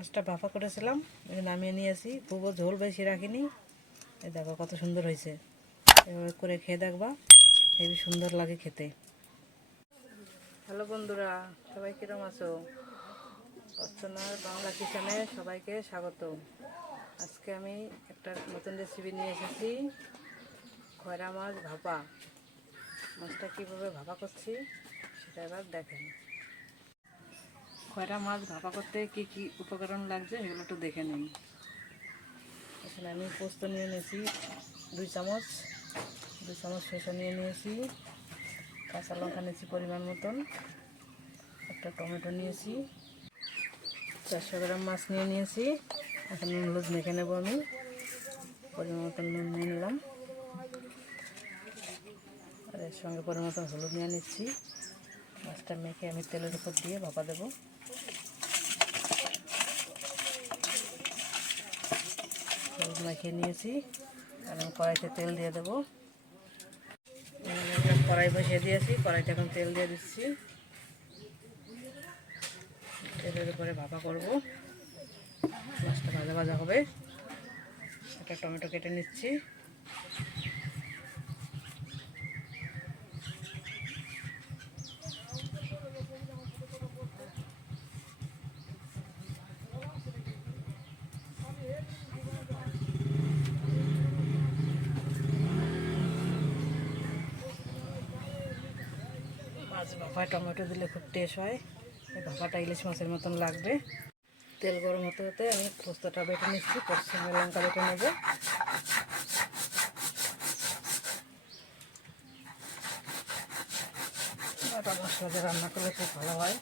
মাছটা ভাপা করেছিলাম, নামিয়ে নিয়েছি। খুব ঝোল বেশি রাখিনি। এই দেখো কত সুন্দর হয়েছে। এভাবে করে খেয়ে দেখবা, হেবি সুন্দর লাগে খেতে। হ্যালো বন্ধুরা, সবাই কিরম আছো? অর্চনার বাংলা কিচেনে সবাইকে স্বাগত। আজকে আমি একটা নতুন রেসিপি নিয়ে এসেছি, খয়রা মাছ ভাপা। মাছটা কীভাবে ভাপা করছি সেটা এবার দেখেন। খয়রা মাছ ভাপা করতে কি কি উপকরণ লাগছে সেগুলো একটু দেখে নিন। এখানে আমি পোস্ত নিয়ে নিয়েছি 2 চামচ, 2 চামচ শসা নিয়ে নিয়েছি, কাঁচা লঙ্কা নিয়েছি পরিমাণ মতন, একটা টমেটো নিয়েছি, 400 গ্রাম মাছ নিয়ে নিয়েছি। এখন নুন হলুদ মেখে নেব আমি। পরিমাণ মতন নুন নিয়ে নিলাম, আর এর সঙ্গে পরিমাণ মতন হলুদ নিয়ে নিচ্ছি। মাছটা মেখে আমি তেলের উপর দিয়ে ভাপা দেবো। হলুদ মাখিয়ে নিয়েছি, আর আমি কড়াইতে তেল দিয়ে দেবো। কড়াই বসিয়ে দিয়েছি, কড়াইতে এখন তেল দিয়ে দিচ্ছি। তেলের উপরে ভাপা করব, মাছটা ভাজা ভাজা হবে। একটা টমেটো কেটে নিচ্ছি। মাছ ভাপায় টমেটো দিলে খুব টেস্ট হয়। এই ভাপাটা ইলিশ মাছের মতন লাগবে। তেল গরম হতে হতে আমি পোস্তটা বেটে নিচ্ছি, সঙ্গে লঙ্কা বেটে নেব। এটা মশলা দিয়ে রান্না করলে খুব ভালো হয়।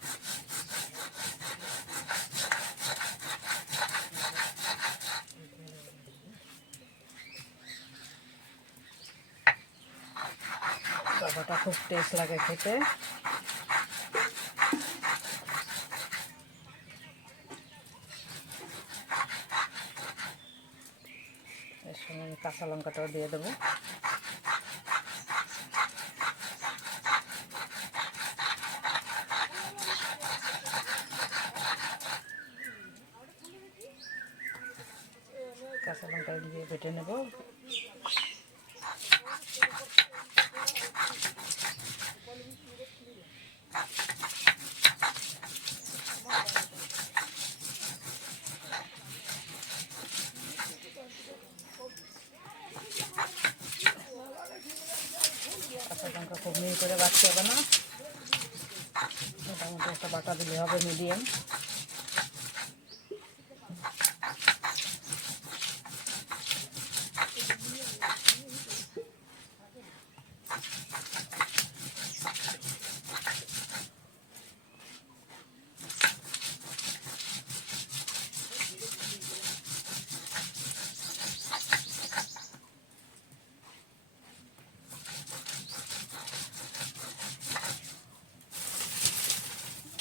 ভাপাটা খুব টেস্ট লাগে খেতে। এর সঙ্গে আমি কাঁচা লঙ্কাটাও দিয়ে দেবো। কাঁচা লঙ্কা দিয়ে বেটে নেব। কাঁচা লঙ্কা খুব মিহি করে বাটতে হবে না, মোটামুটি একটা বাটা দিলে হবে, মিডিয়াম।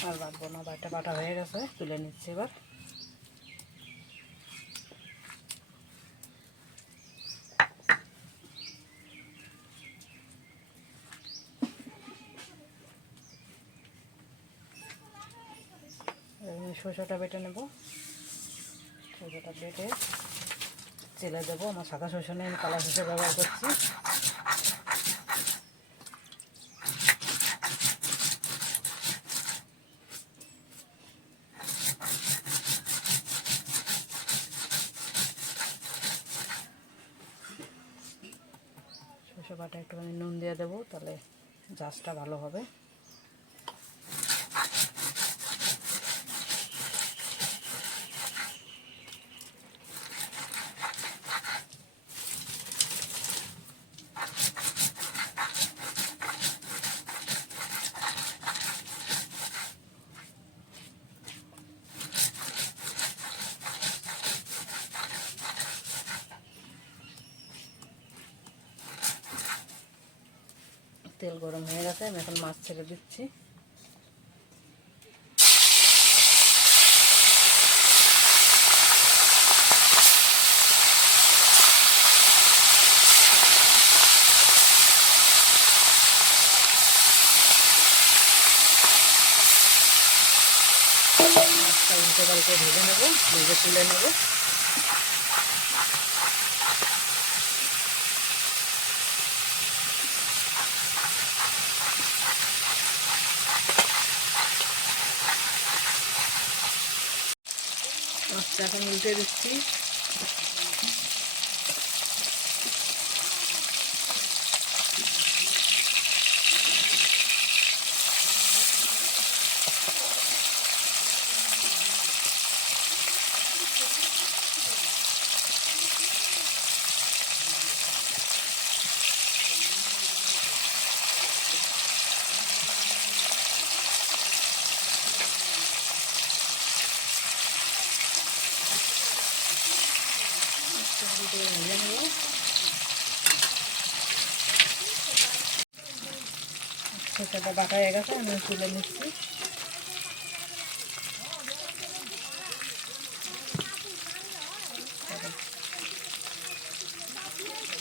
আর বাটবো না, বাটা হয়ে গেছে, তুলে নিচ্ছি এবার। শসাটা বেটে নেব। শসাটা বেটে চেলে দেবো। আমার সাদা শসা নিয়ে আমি কালা শসা ব্যবহার করছি। শসা বাটা একটুখানি নুন দিয়ে দেবো, তাহলে ঝাঁসটা ভালো হবে। তেল গরম হয়ে গেছে, আমি এখন মাছ ছেড়ে দিচ্ছি। মাছটা উল্টে পাল্টে ভেজে নেবো, ভেজে তুলে নেবো। মাছটা এখন উল্টে দিচ্ছি। ভেজে নেব। খোসাটা বাটা হয়ে গেছে, আমি তুলে নিচ্ছি।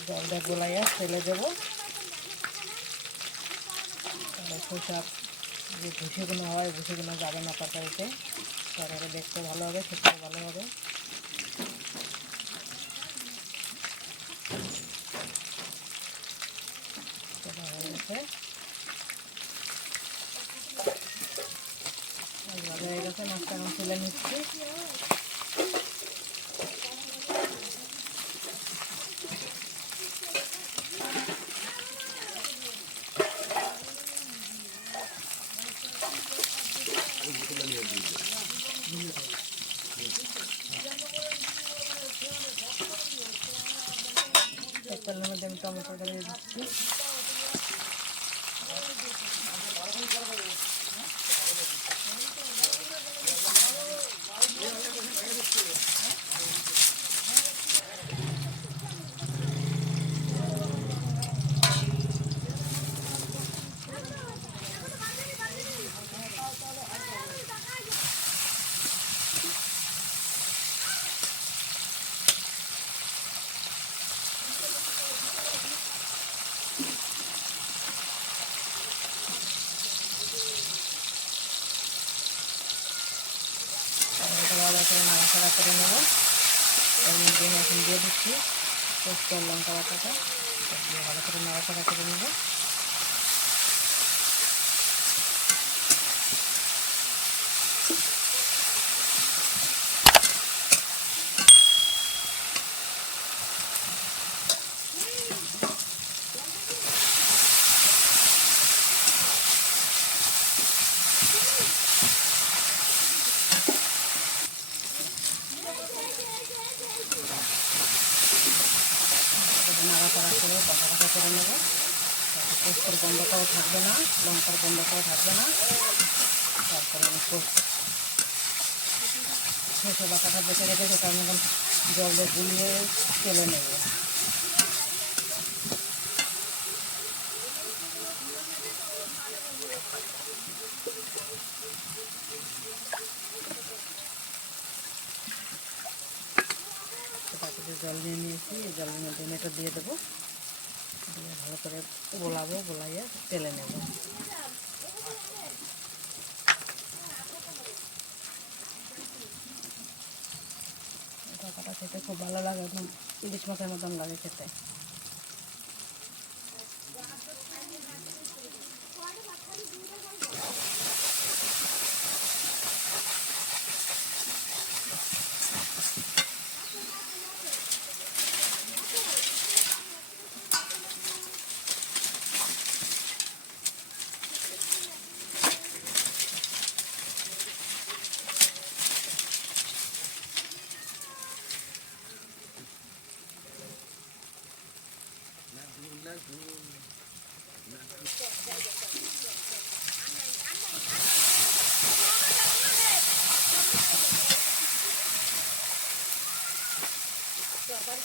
জলটা গোলাইয়া ফেলে দেবো। খোসা যে ভুসিগুলো হয়, ভুসিগুলো যাবে না তরকারিতে, তরকারি দেখতে ভালো হবে, খেতে ভালো হবে। ভালো হয়ে গেছে, মাছটা আমি তুলে নিচ্ছি। তেলের মধ্যে আমি টমেটোটা দিয়ে দিচ্ছি। ভালো করে নাড়াচাড়া করে নেব। এর মধ্যে এখন দিয়ে দিচ্ছি পোস্ত আর লঙ্কা বাটাটা, দিয়ে ভালো করে নাড়াচাড়া করে নেব। নাড়াচাড়া করে কষা করে নেব। পোস্তর গন্ধটাও থাকবে না, লঙ্কার গন্ধটাও থাকবে না। তারপরে আমি সরষে বাটাটা বেঁচে রেখে সেটা আমি এখন জলে গুলিয়ে তেলে নেব। তারপরে জল নিয়ে নিয়েছি, এই জলের মধ্যে এটা দিয়ে দেবো, দিয়ে ভালো করে গোলাবো, গোলাইয়ে তেলে নেব। তরকারিটা খেতে খুব ভালো লাগে, একদম ইলিশ মাছের মতন লাগে খেতে।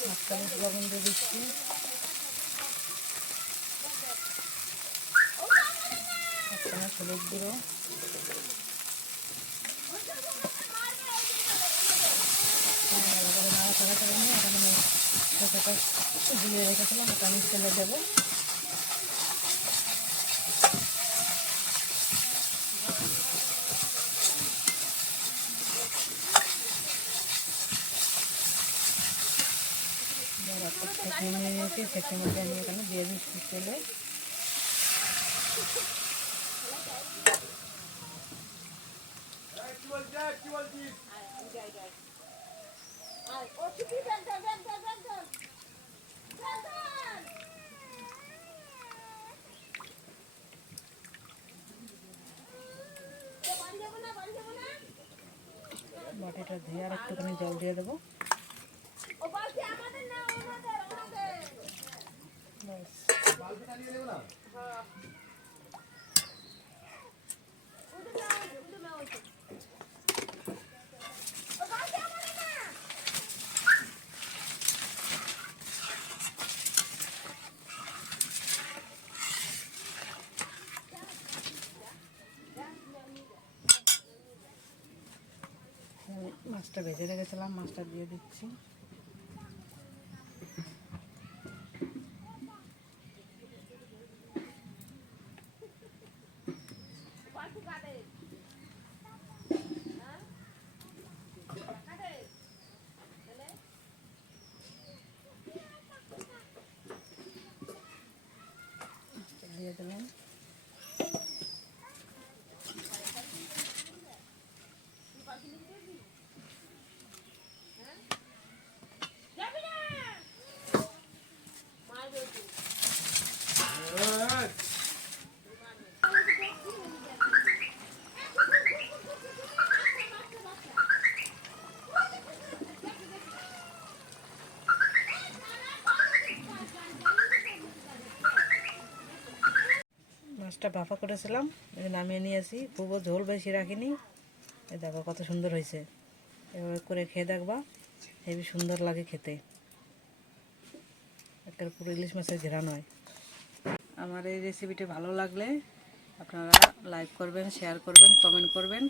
মাঝখানে লবণ দিয়ে দিচ্ছি। মাঝখানে হলুদ গুঁড়ো, নাড়াচাড়া করে নিয়ে এখানে আমি শসাটা ঝুলিয়ে রেখেছিলাম, ওটা আমি তেলে দেবো। ছেঁকে নিয়ে নিয়েছি, ছেঁকে মধ্যে আমি এখানে দিয়ে দিচ্ছি তেলে। বাটিটা ধুয়ে আর একটুখানি জল দিয়ে দেবো। মাছটা ভেজে রেখেছিলাম, মাছটা দিয়ে দিচ্ছি। দিয়ে দিলাম। মাছটা ভাপা করেছিলাম, নামিয়ে নিয়েছি। খুবও ঝোল বেশি রাখিনি। এই দেখো কত সুন্দর হয়েছে। এভাবে করে খেয়ে দেখবা, হেবি সুন্দর লাগে খেতে। একটা পুরো ইলিশ মাছের ঘেরানো হয়। আমার এই রেসিপিটি ভালো লাগলে আপনারা লাইক করবেন, শেয়ার করবেন, কমেন্ট করবেন।